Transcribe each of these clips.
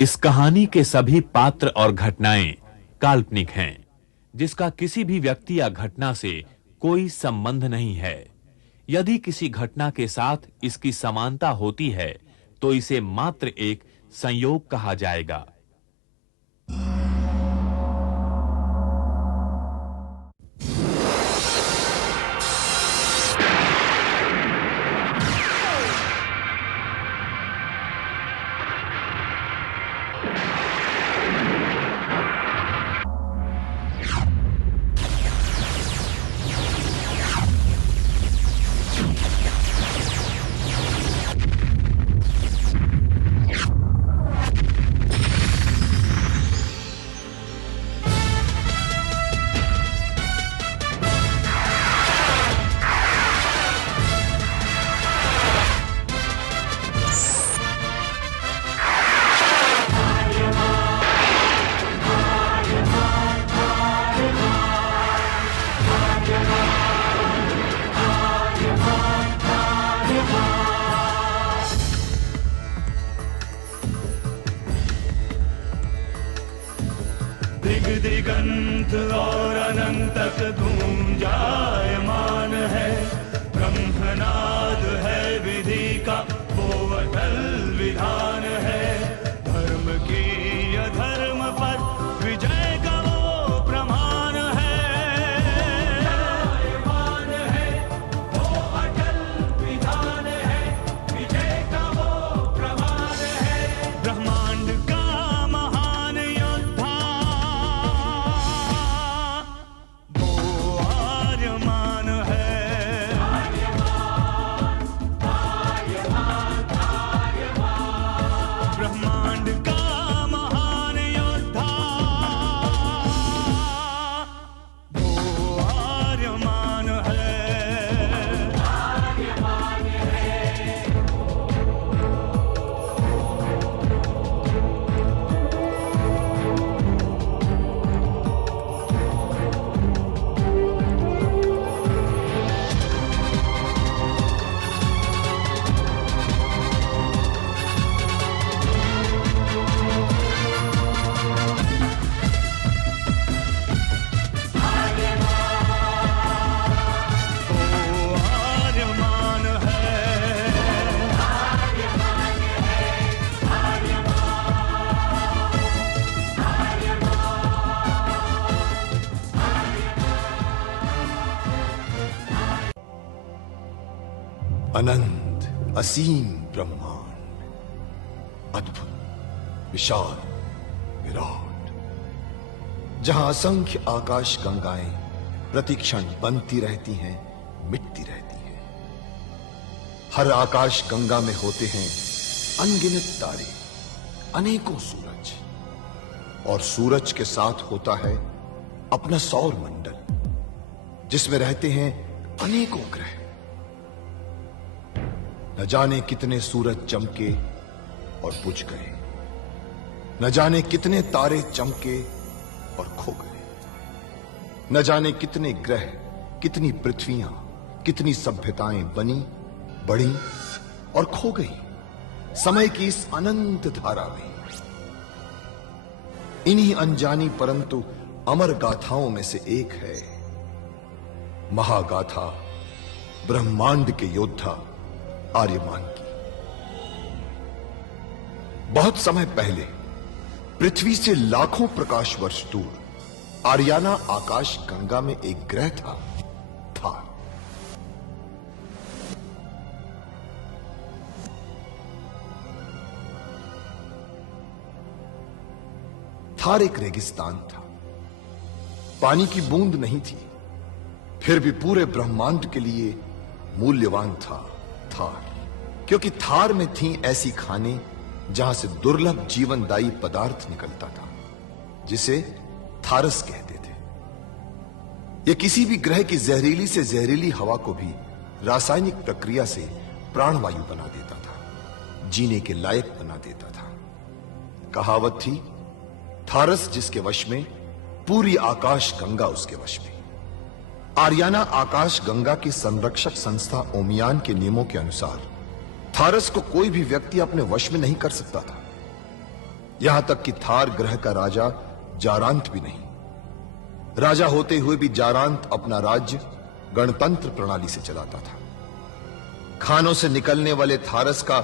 इस कहानी के सभी पात्र और घटनाएं काल्पनिक हैं, जिसका किसी भी व्यक्ति या घटना से कोई संबंध नहीं है। यदि किसी घटना के साथ इसकी समानता होती है, तो इसे मात्र एक संयोग कहा जाएगा। दिग दिगंत और अनंत तक गूंजायमान है। ब्रह्मनाद है विधि का वो अटल विधान है। धर्म की अधर्म पर विजय का वो प्रमाण है। जायमान है वो अटल विधान है। विजय का वो प्रमाण है। ब्रह्मांड का महान योद्धा आर्यमान है। ब्रह्मांड का महान योद्धा वो आर्यमान है। आर्यमान है। अनंत असीम ब्रह्मांड, अद्भुत, विशाल, विराट, जहां असंख्य आकाश गंगाएं प्रतिक्षण बनती रहती हैं, मिटती रहती हैं। हर आकाश गंगा में होते हैं अनगिनत तारे, अनेकों सूरज, और सूरज के साथ होता है अपना सौर मंडल, जिसमें रहते हैं अनेकों ग्रह। न जाने कितने सूरज चमके और बुझ गए, न जाने कितने तारे चमके और खो गए, न जाने कितने ग्रह, कितनी पृथ्वियां, कितनी सभ्यताएं बनी, बढ़ी और खो गई समय की इस अनंत धारा में। इन्हीं अनजानी परंतु अमर गाथाओं में से एक है महागाथा ब्रह्मांड के योद्धा आर्यमान की। बहुत समय पहले पृथ्वी से लाखों प्रकाश वर्ष दूर आर्याना आकाश गंगा में एक ग्रह था, थार। थार एक रेगिस्तान था, पानी की बूंद नहीं थी, फिर भी पूरे ब्रह्मांड के लिए मूल्यवान था थार, क्योंकि थार में थी ऐसी खाने जहां से दुर्लभ जीवनदायी पदार्थ निकलता था, जिसे थारस कहते थे। यह किसी भी ग्रह की जहरीली से जहरीली हवा को भी रासायनिक प्रक्रिया से प्राणवायु बना देता था, जीने के लायक बना देता था। कहावत थी, थारस जिसके वश में, पूरी आकाश गंगा उसके वश में। आर्याना आकाश गंगा की संरक्षक संस्था ओमियान के नियमों के अनुसार थारस को कोई भी व्यक्ति अपने वश में नहीं कर सकता था। यहां तक कि थार ग्रह का राजा जारांत भी नहीं। राजा होते हुए भी जारांत अपना राज्य गणतंत्र प्रणाली से चलाता था। खानों से निकलने वाले थारस का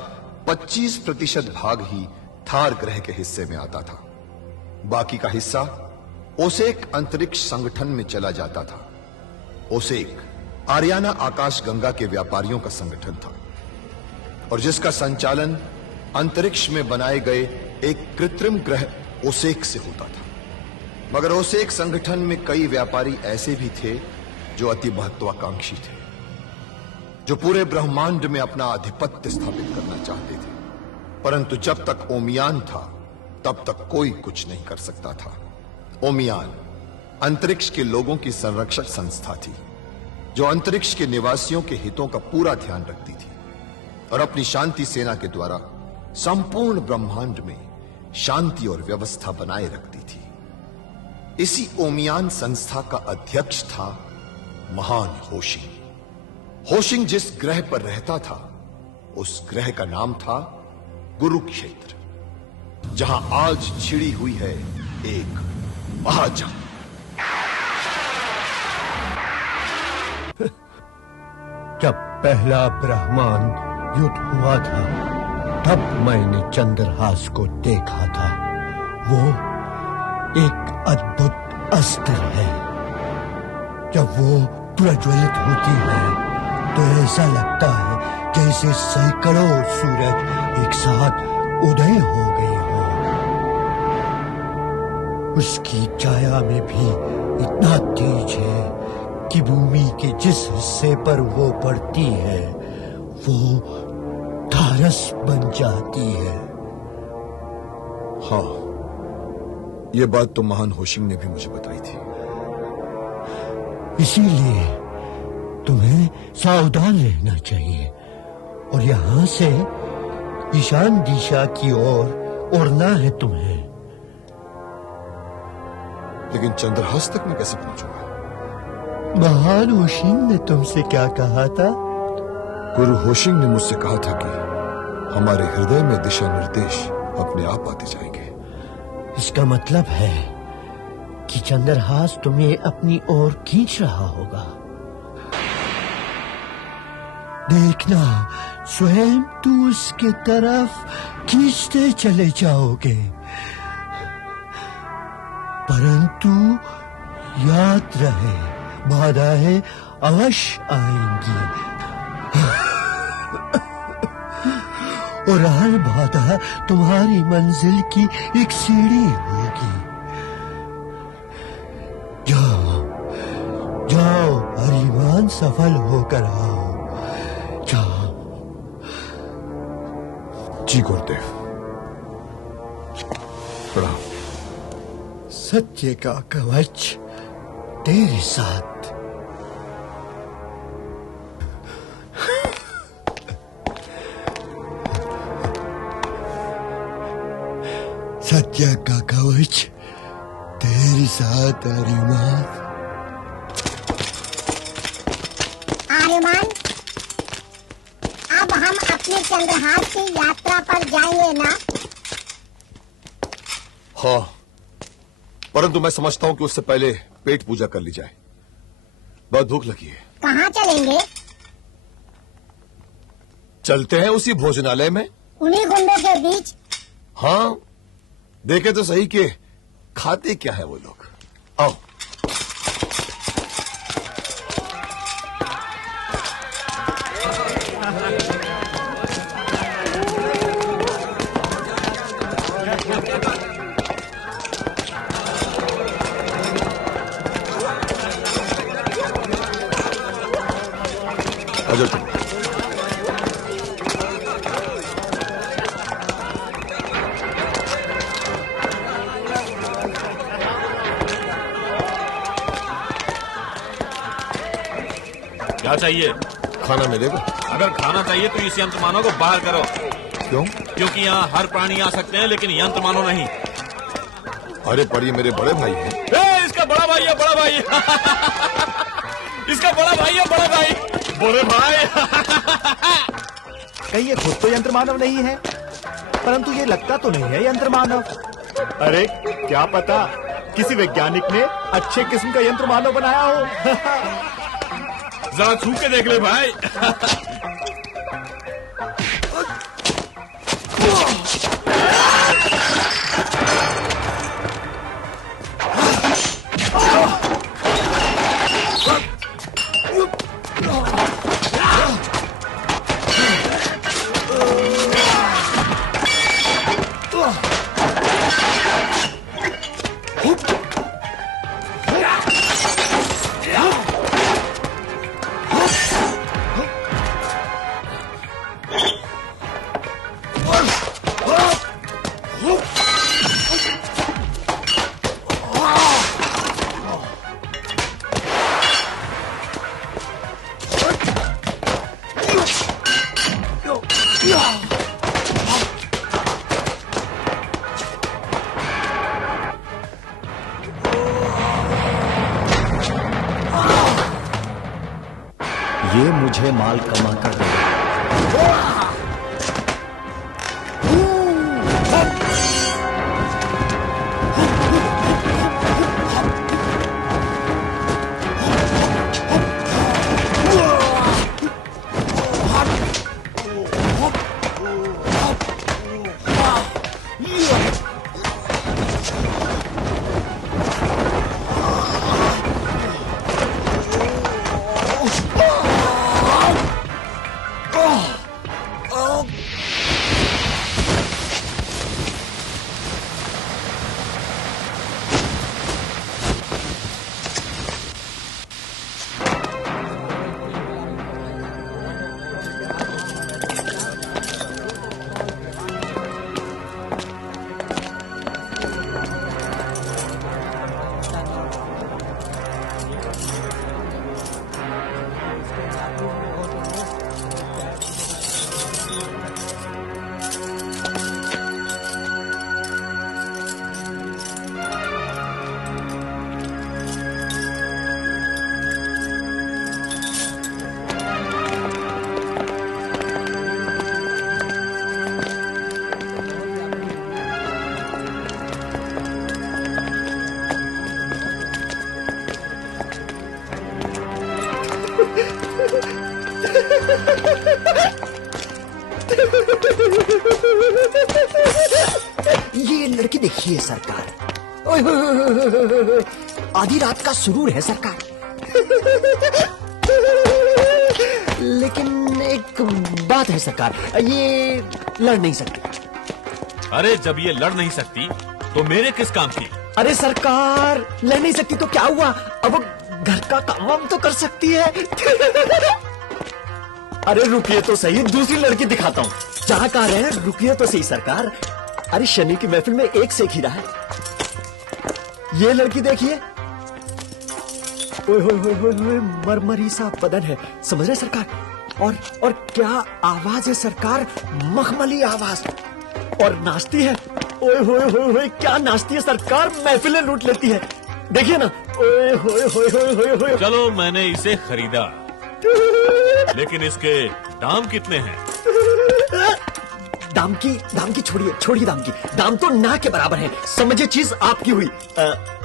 25% भाग ही थार ग्रह के हिस्से में आता था। बाकी का हिस्सा ओसेक अंतरिक्ष संगठन में चला जाता था। ओसेक आरियाना आकाश गंगा के व्यापारियों का संगठन था और जिसका संचालन अंतरिक्ष में बनाए गए एक कृत्रिम ग्रह ओसेक से होता था। मगर ओसेक संगठन में कई व्यापारी ऐसे भी थे जो अति महत्वाकांक्षी थे, जो पूरे ब्रह्मांड में अपना आधिपत्य स्थापित करना चाहते थे। परंतु जब तक ओमियान था तब तक कोई कुछ नहीं कर सकता था। ओमियान अंतरिक्ष के लोगों की संरक्षक संस्था थी, जो अंतरिक्ष के निवासियों के हितों का पूरा ध्यान रखती थी और अपनी शांति सेना के द्वारा संपूर्ण ब्रह्मांड में शांति और व्यवस्था बनाए रखती थी। इसी ओमियान संस्था का अध्यक्ष था महान होशिंग। होशिंग जिस ग्रह पर रहता था उस ग्रह का नाम था कुरुक्षेत्र, जहां आज छिड़ी हुई है एक महाजंग। जब पहला ब्रह्मांड युद्ध हुआ था तब मैंने चंद्रहास को देखा था। वो एक अद्भुत अस्त्र है। जब वो प्रज्वलित होती है तो ऐसा लगता है जैसे सैकड़ों सूरज एक साथ उदय हो गए हो। उसकी छाया में भी इतना तेज है कि भूमि के जिस हिस्से पर वो पड़ती है वो थारस बन जाती है। हाँ, यह बात तो महान होशिंग ने भी मुझे बताई थी। इसीलिए तुम्हें सावधान रहना चाहिए और यहां से ईशान दिशा की ओर उड़ना है तुम्हें। लेकिन चंद्रहास तक मैं कैसे पहुंचूंगा? महान होशिंग ने तुमसे क्या कहा था? गुरु होशिंग ने मुझसे कहा था कि हमारे हृदय में दिशा निर्देश अपने आप आते जाएंगे। इसका मतलब है कि चंद्रहास तुम्हें अपनी ओर खींच रहा होगा। देखना, स्वयं तू उसके तरफ खींचते चले जाओगे, परंतु याद रहे बाधाएं अवश्य आएंगी और हर बाधा तुम्हारी मंजिल की एक सीढ़ी होगी। जाओ जाओ, हरिमान सफल होकर आओ। जाओ। जी गुरुदेव, प्रणाम। सत्य का कवच तेरे साथ। सत्य का कवच तेरे साथ आर्यमान। आर्यमान, अब हम अपने चंद्रहास की यात्रा पर जाएंगे ना? हाँ, परंतु मैं समझता हूं कि उससे पहले पेट पूजा कर ली जाए। बहुत भूख लगी है। कहाँ चलेंगे? चलते हैं उसी भोजनालय में। उन्हीं गुंडों के बीच? हाँ, देखे तो सही कि खाते क्या है वो लोग। आओ। आजा तुम। क्या चाहिए? खाना मिलेगा? अगर खाना चाहिए तो इस यंत्र मानव को बाहर करो। क्यों? क्योंकि यहाँ हर प्राणी आ सकते हैं लेकिन यंत्र मानव नहीं। अरे पर ये मेरे बड़े भाई हैं। इसका बड़ा भाई है, बड़ा भाई। इसका बड़ा भाई है, बड़ा भाई। बड़े भाई। कहीं ये खुद तो यंत्र मानव नहीं है, परंतु ये लगता तो नहीं है यंत्र मानव। अरे क्या पता किसी वैज्ञानिक ने अच्छे किस्म का यंत्र मानव बनाया हो। जरा छू के देख ले भाई। ये मुझे माल कमा कर देगा। ये लड़की देखिए सरकार, ओए होए होए होए होए होए, आधी रात का सुरूर है सरकार। लेकिन एक बात है सरकार, ये लड़ नहीं सकती। अरे जब ये लड़ नहीं सकती तो मेरे किस काम की? अरे सरकार, लड़ नहीं सकती तो क्या हुआ, अब वो घर का काम वाम तो कर सकती है। अरे रुकिए तो सही, दूसरी लड़की दिखाता हूँ। जहाँ कह रहे हैं रुकिए तो सही सरकार। अरे शनि की महफिल में एक से एक हीरा है। ये लड़की देखिए, ओए होए होए होए होए, मरमरी सा बदन है, समझ रहे सरकार। और क्या आवाज है सरकार, मखमली आवाज, और नाचती है। ओए होए होए होए, क्या नाचती है सरकार, महफिलें लूट लेती है। देखिए ना, ओए होए होए होए होए होए। चलो मैंने इसे खरीदा, लेकिन इसके दाम कितने हैं? दाम की छोड़िए, छोड़िए दाम की। दाम तो ना के बराबर है, समझिए चीज आपकी हुई।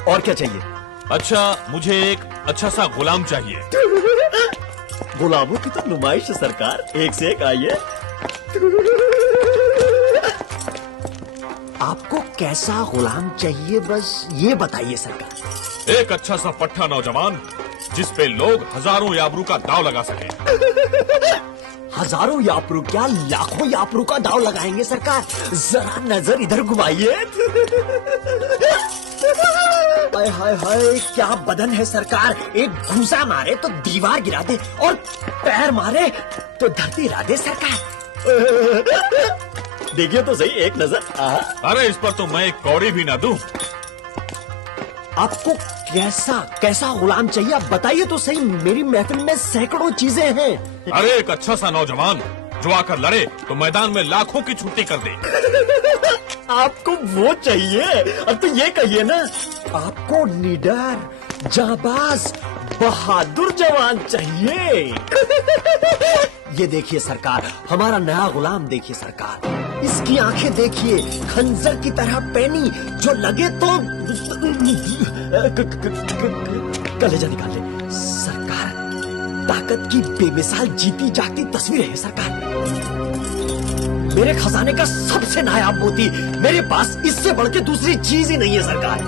और क्या चाहिए? अच्छा, मुझे एक अच्छा सा गुलाम चाहिए। गुलामों की तो नुमाइश है सरकार, एक से एक। आइए, आपको कैसा गुलाम चाहिए बस ये बताइए सरकार। एक अच्छा सा पट्टा नौजवान जिस पे लोग हजारों याबरू का दाव लगा सके। हजारों यापरू क्या, लाखों यापरू का दाव लगाएंगे सरकार। जरा नजर इधर घुमाइए। हाय हाय हाय, क्या बदन है सरकार, एक घूसा मारे तो दीवार गिरा दे, और पैर मारे तो धरती हिला दे सरकार। देखिए तो सही, एक नजर। अरे इस पर तो मैं एक कौड़ी भी ना दूं। आपको कैसा गुलाम चाहिए, आप बताइए तो सही। मेरी महफिल में सैकड़ों चीजें हैं। अरे एक अच्छा सा नौजवान जो आकर लड़े तो मैदान में लाखों की छुट्टी कर दे। आपको वो चाहिए? अब तो ये कहिए ना, आपको निडर, जाबाज, बहादुर जवान चाहिए। ये देखिए सरकार, हमारा नया गुलाम देखिए सरकार। इसकी आंखें देखिए, खंजर की तरह पैनी, जो लगे तो कलेजा निकाल ले। सरकार, ताकत की बेमिसाल जीती जागती तस्वीर है सरकार। मेरे खजाने का सबसे नायाब मोती, मेरे पास इससे बढ़ के दूसरी चीज ही नहीं है सरकार।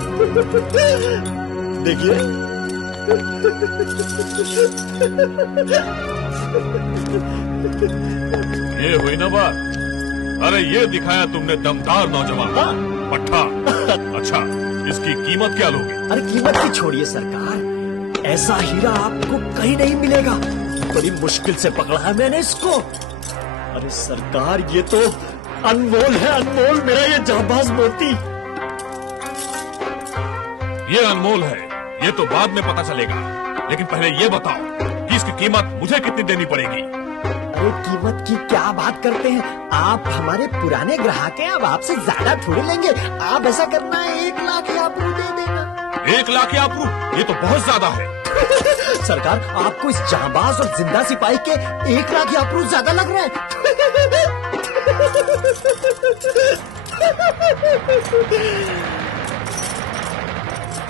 देखिए, ये हुई ना बात। अरे ये दिखाया तुमने दमदार नौजवान। पट्टा। अच्छा, इसकी कीमत क्या लोगे? अरे कीमत की छोड़िए सरकार, ऐसा हीरा आपको कहीं नहीं मिलेगा। बड़ी मुश्किल से पकड़ा है मैंने इसको। अरे सरकार, ये तो अनमोल है, अनमोल मेरा ये जाबाज मोती। ये अनमोल है, ये तो बाद में पता चलेगा। लेकिन पहले ये बताओ कि इसकी कीमत मुझे कितनी देनी पड़ेगी? अरे कीमत की क्या बात करते हैं आप? हमारे पुराने ग्राहक हैं, अब आपसे ज्यादा थोड़ी लेंगे। आप ऐसा करना है 1 लाख याप्रू दे देना। 1 लाख याप्रू? ये तो बहुत ज्यादा है। सरकार, आपको इस जाबाज और जिंदा सिपाही के 1 लाख याप्रू ज्यादा लग रहा है।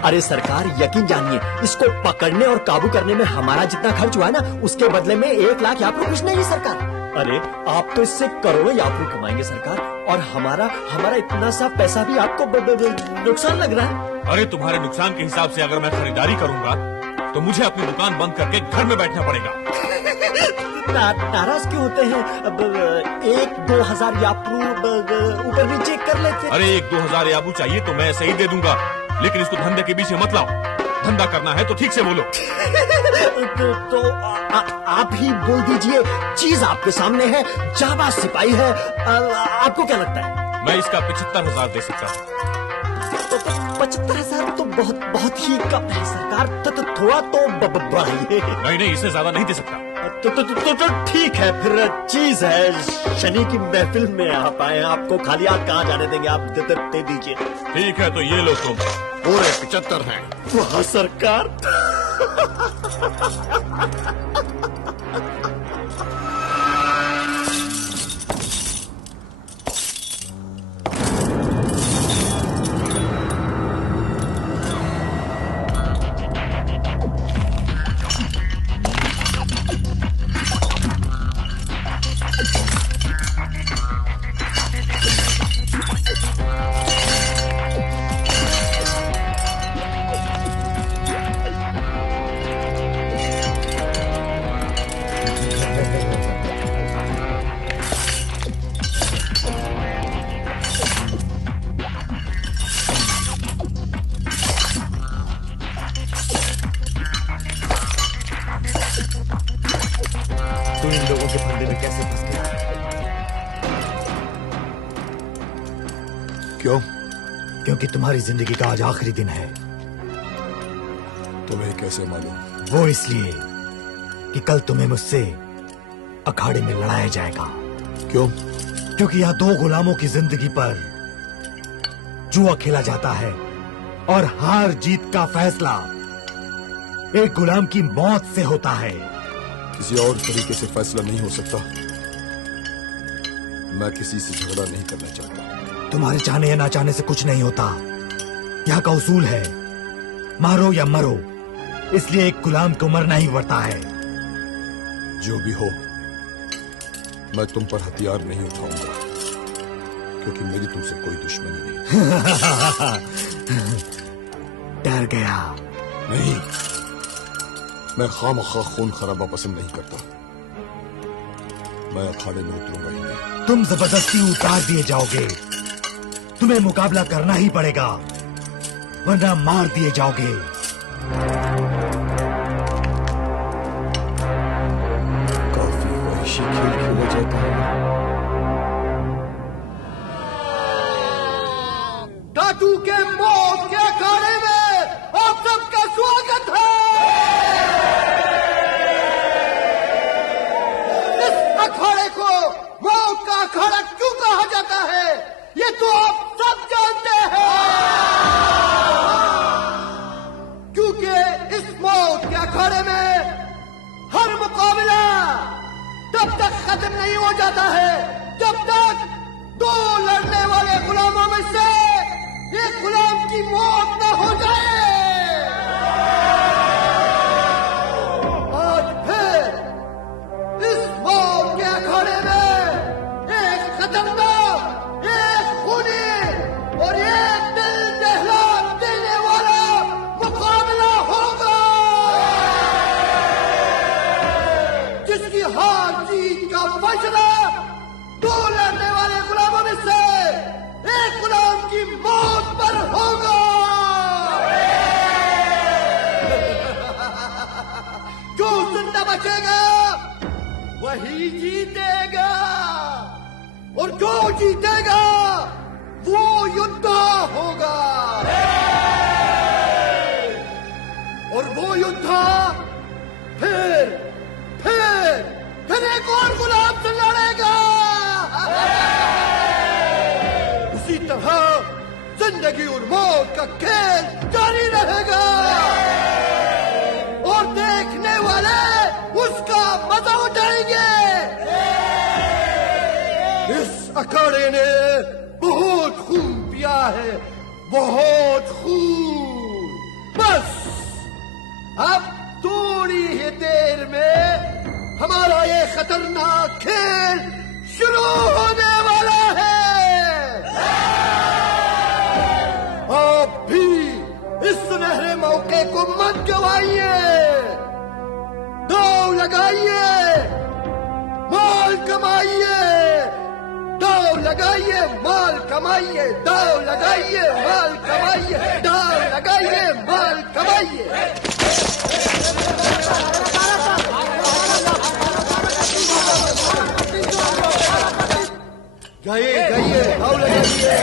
अरे सरकार, यकीन जानिए, इसको पकड़ने और काबू करने में हमारा जितना खर्च हुआ है ना, उसके बदले में 1 लाख याप्रू कुछ नहीं सरकार। अरे आप तो इससे करोड़ों याप्रू कमाएंगे सरकार, और हमारा इतना सा पैसा भी आपको नुकसान लग रहा है। अरे तुम्हारे नुकसान के हिसाब से अगर मैं खरीदारी करूंगा तो मुझे अपनी दुकान बंद करके घर में बैठना पड़ेगा। नाराज क्यों होते हैं? 1-2 हजार याप्रू ऊपर नीचे कर लेते। अरे 1-2 हजार याप्रू चाहिए तो मैं ऐसे ही दे दूंगा, लेकिन इसको धंधे के बीच में मत लाओ। धंधा करना है तो ठीक से बोलो। तो आप ही बोल दीजिए, चीज आपके सामने है, जाबाज सिपाही है। आपको क्या लगता है? मैं इसका 75,000 दे सकता हूँ। तो 75,000 तो बहुत ही कम है सरकार। तो थोड़ा तो बढ़ाइए। नहीं, इससे ज्यादा नहीं दे सकता। तो ठीक है, फिर चीज है, शनि की महफिल में आप आए, आपको खाली हाथ कहाँ जाने देंगे? आप दे दीजिए। ठीक है, तो ये लो तुम। पूरे 75 हैं। वाह सरकार। इन लोगों के फंदे में कैसे फंस गया? क्यों? क्योंकि तुम्हारी जिंदगी का आज आखिरी दिन है। तुम्हें कैसे मालूम? वो इसलिए कि कल तुम्हें मुझसे अखाड़े में लड़ाया जाएगा। क्यों? क्योंकि यहाँ 2 गुलामों की जिंदगी पर जुआ खेला जाता है, और हार जीत का फैसला एक गुलाम की मौत से होता है। किसी और तरीके से फैसला नहीं हो सकता। मैं किसी से झगड़ा नहीं करना चाहता। तुम्हारे चाहने या ना चाहने से कुछ नहीं होता। यहाँ का उसूल है, मारो या मरो, इसलिए एक गुलाम को मरना ही पड़ता है। जो भी हो, मैं तुम पर हथियार नहीं उठाऊंगा, क्योंकि मेरी तुमसे कोई दुश्मनी नहीं। डर गया? नहीं, मैं खामखा खून खराबा पसंद नहीं करता। मैं अखाड़े में उतरूंगा ही नहीं। तुम जबरदस्ती उतार दिए जाओगे। तुम्हें मुकाबला करना ही पड़ेगा, वरना मार दिए जाओगे। काफी वहशी खेल खेला जाता है। टाटू के मौत के अखाड़े में आप सबका स्वागत है। इस अखाड़े को मौत का अखाड़ा क्यों कहा जाता है, ये तो आप सब जानते हैं। क्योंकि इस मौत के अखाड़े में हर मुकाबला तब तक खत्म नहीं हो जाता है जब तक 2 मौत न हो जाए। आज फिर इस मौत के अखाड़े में एक खतरनाक, एक खूनी और एक दिल दहला देने वाला मुकाबला होगा, जिसकी हार जीत का फैसला दो लड़ने वाले गुलामों में से एक गुलाम की मौत पर होगा। जो जिंदा बचेगा वही जीतेगा, और जो जीतेगा वो योद्धा होगा, और वो योद्धा फिर एक और गुलाम से लड़ेगा। उसी तरह जिंदगी और मौत का खेल जारी रहेगा, और देखने वाले उसका मजा उठाएंगे। इस अखाड़े ने बहुत खून पिया है, बहुत खून। बस अब थोड़ी ही देर में हमारा ये खतरनाक खेल शुरू होने वाला है। आप भी इस सुनहरे मौके को मत गवाइए। दांव लगाइए, माल कमाइए। दांव लगाइए, माल कमाइए। दांव लगाइए, माल कमाइए। दांव लगाइए, माल कमाइए। गाइए गाइए, दांव लगाइए।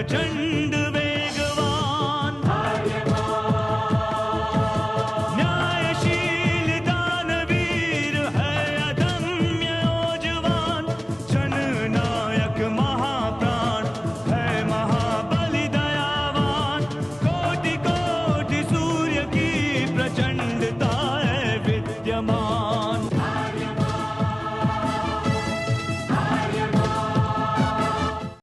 प्रचंड